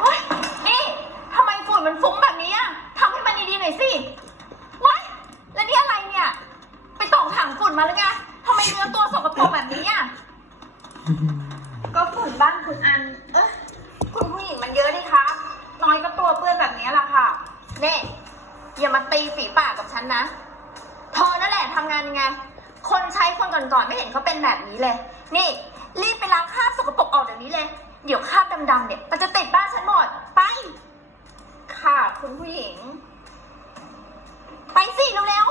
เฮ้ยนี่ทำไมฝุ่นมันฟุ้งแบบนี้อะทำให้มันดีๆหน่อยสิว้ายแล้วนี่อะไรเนี่ย ไปตกถังฝุ่นมาหรืไงทำไมเนื้อตัวสกปรกแบบนี้อะก็ฝุ่นบ้านคุณอัน เอะคุณผู้หญิงมันเยอะดิคะ น้อยก็ตัวเปื้อนแบบนี้ละค่ะ เน่อย่ามาตีฝีปากกับฉันนะเธอนั่นแหละทำงานยังไง คนใช้คนก่อนๆไม่เห็นเขาเป็นแบบนี้เลย นี่รีบไปล้างคราบสกปรกออกเดี๋ยวนี้เลย เดี๋ยวคราบดำๆเนี่ยมันจะติดบ้านฉันหมด ไป ค่ะ คุณผู้หญิง ไปสิเร็ว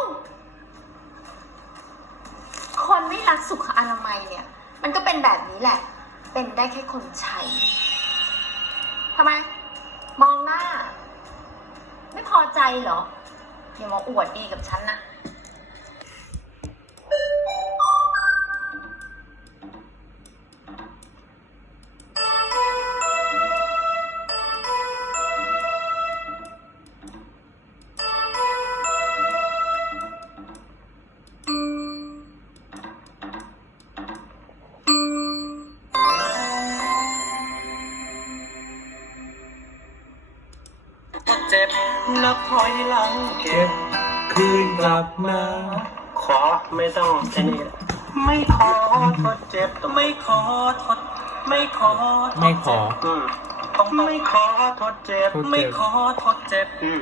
ๆ คนไม่รักสุขอนามัยเนี่ย มันก็เป็นแบบนี้แหละ เป็นได้แค่คนใช้ทำไม มองหน้า ไม่พอใจเหรออย่ามาอวดดีกับฉันนะ เจ็บ นับถอยหลังเก็เก็บบคืนกลับมา ขอไม่ต้องไอ้นี่ไม่ขอทดเจ็บ ไม่ขอทด ไม่ขอทดไม่ขอ เจ็บอืมต้องไม่ขอทดเจ็บ ทดเจ็บ ไม่ขอทดเจ็บ อืม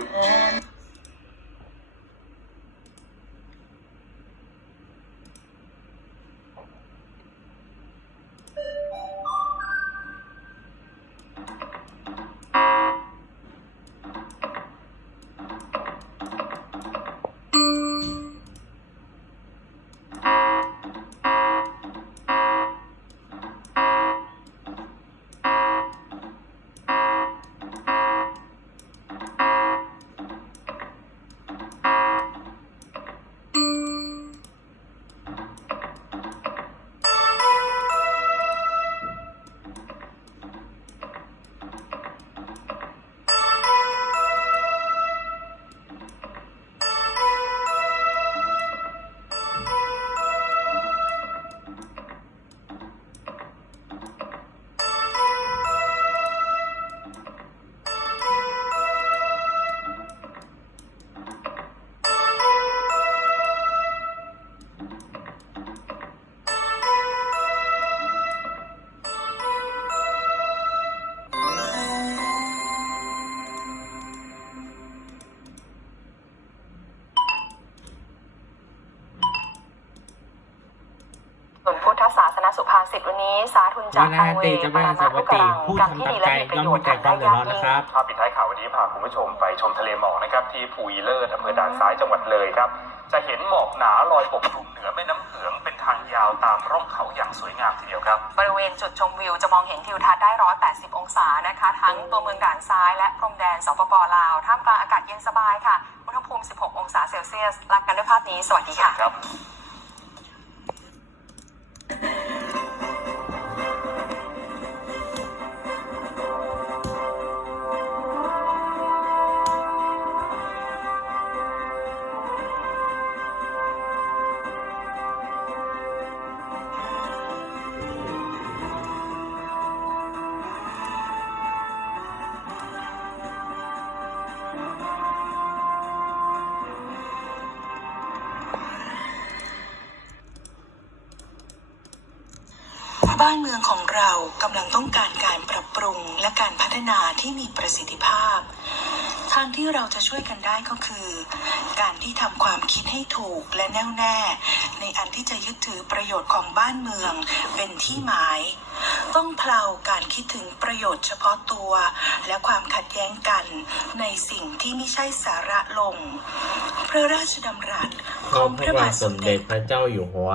พุทธศาสนสุภาษิตวันนี้ สาธุนจากวันอาทิตย์จะไม่สวัสดีผู้กรรมทำที่ตามดีใจและมีประย่อมโยมีชน์แต่ความเดือดร้อนนะครับภาพปิดท้ายข่าววันนี้พาคุณผู้ชมไปชมทะเลหมอกนะครับที่ภูอีเลิศอำเภอด่านซ้ายจังหวัดเลยครับ จะเห็นหมอกหนาลอยปกคลุมเหนือแม่น้ำเหืองเป็นทางยาวตามร่องเขาอย่างสวยงามทีเดียวครับ บริเวณจุดชมวิวจะมองเห็นทิวทัศน์ได้ 180 องศานะคะ ทั้งตัวเมืองด่านซ้ายและพรมแดนสปปลาวท่ามกลางอากาศเย็นสบายค่ะ อุณหภูมิ 16 องศาเซลเซียสรักกันด้วยภาพนี้ สวัสดีค่ะ บ้านเมืองของเรากำลังต้องการการปรับปรุงและการพัฒนาที่มีประสิทธิภาพ ทางที่เราจะช่วยกันได้ก็คือ การที่ทำความคิดให้ถูกและแน่วแน่ ในอันที่จะยึดถือประโยชน์ของบ้านเมืองเป็นที่หมาย ต้องเพลาการคิดถึงประโยชน์เฉพาะตัว และความขัดแย้งกันในสิ่งที่ไม่ใช่สาระลง พระราชดำรัสขอบพระบาทสมเด็จพระเจ้าอยู่หัว